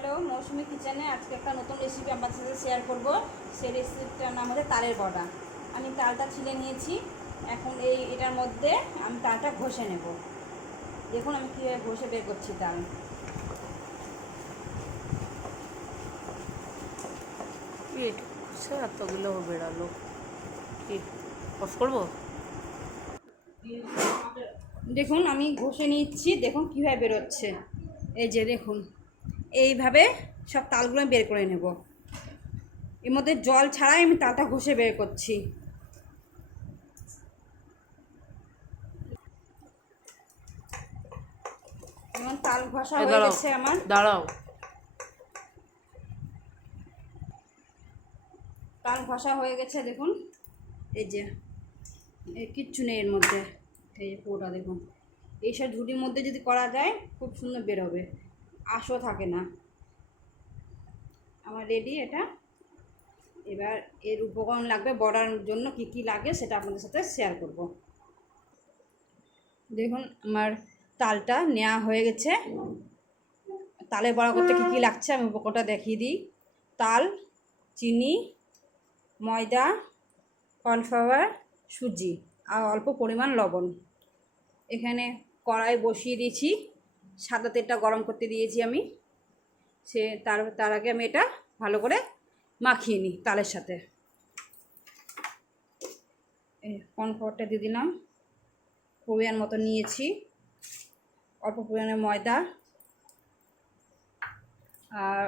Hello, মৌসুমি কিচেনে আজকে একটা নতুন রেসিপি আমার সাথে শেয়ার করব। সেই রেসিপিটার নাম হচ্ছে তালের বড়া। আমি তালটা ছিলে নিয়েছি। এখন এটার মধ্যে আমি তালটা ঘষে নেব। দেখুন আমি কীভাবে ঘষে বের করছি তাল। এতগুলো বেড়ালো, কি কষ্ট করবো? দেখুন আমি ঘষে নিচ্ছি, দেখুন কীভাবে বেরোচ্ছে। এই যে দেখুন, এইভাবে সব তালগুলো আমি বের করে নেব। এর মধ্যে জল ছাড়াই আমি তালটা ঘষে বের করছি। যেমন তাল ঘষা হয়ে গেছে আমার। দাঁড়াও, তাল ঘষা হয়ে গেছে দেখুন। এই যে কিচ্ছু নেই এর মধ্যে। এই যে পুরোটা দেখুন, এইসব ঝুড়ির মধ্যে যদি করা যায় খুব সুন্দর বেরোবে, আঁশও থাকে না। আমার রেডি এটা। এবার এর উপকরণ লাগবে বড়ার জন্য কি কি লাগে সেটা আপনাদের সাথে শেয়ার করব। দেখুন আমার তালটা নেওয়া হয়ে গেছে। তালের বড়া করতে কী কী লাগছে আমি উপকরণটা দেখিয়ে দিই। তাল, চিনি, ময়দা, কর্নফ্লাওয়ার, সুজি আর অল্প পরিমাণ লবণ। এখানে কড়াই বসিয়ে দিয়েছি, সাদা তেলটা গরম করতে দিয়েছি আমি। তার আগে আমি এটা ভালো করে মাখিয়ে নিই তালের সাথে। এই কর্নফ্লাওয়ারটা দিয়ে দিলাম, পরিমাণ মতো নিয়েছি। অল্প পরিমাণে ময়দা আর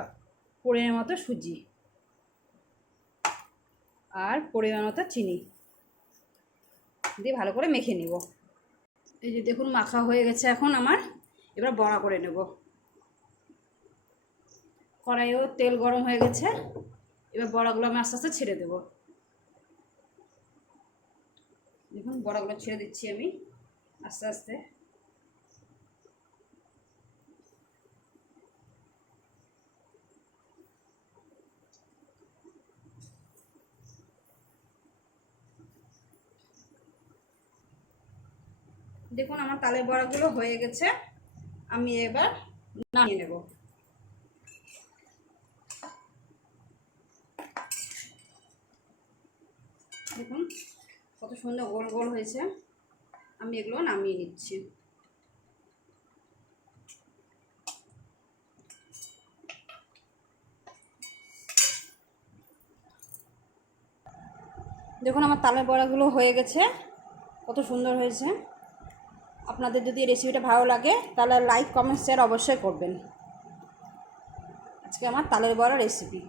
পরিমাণ মতো সুজি আর পরিমাণ মতো চিনি দিয়ে ভালো করে মেখে নিব। এই যে দেখুন মাখা হয়ে গেছে এখন আমার। এবার বড়া করে নেব। কড়াইও তেল গরম হয়ে গেছে। এবার বড়াগুলো আমি আস্তে আস্তে ছেড়ে দেব। দেখুন বড়াগুলো ছেড়ে দিচ্ছি আমি আস্তে আস্তে। দেখুন আমার তালের বড়াগুলো হয়ে গেছে, আমি এবার নামিয়ে নেব। দেখুন কত সুন্দর গোল গোল হয়েছে। আমি এগুলো নামিয়ে নিচ্ছি। দেখুন আমার তালের বড়াগুলো হয়ে গেছে, কত সুন্দর হয়েছে। আপনাদের যদি এই রেসিপিটা ভালো লাগে তাহলে লাইক, কমেন্ট, শেয়ার অবশ্যই করবেন। আজকে আমার তালের বড়া রেসিপি।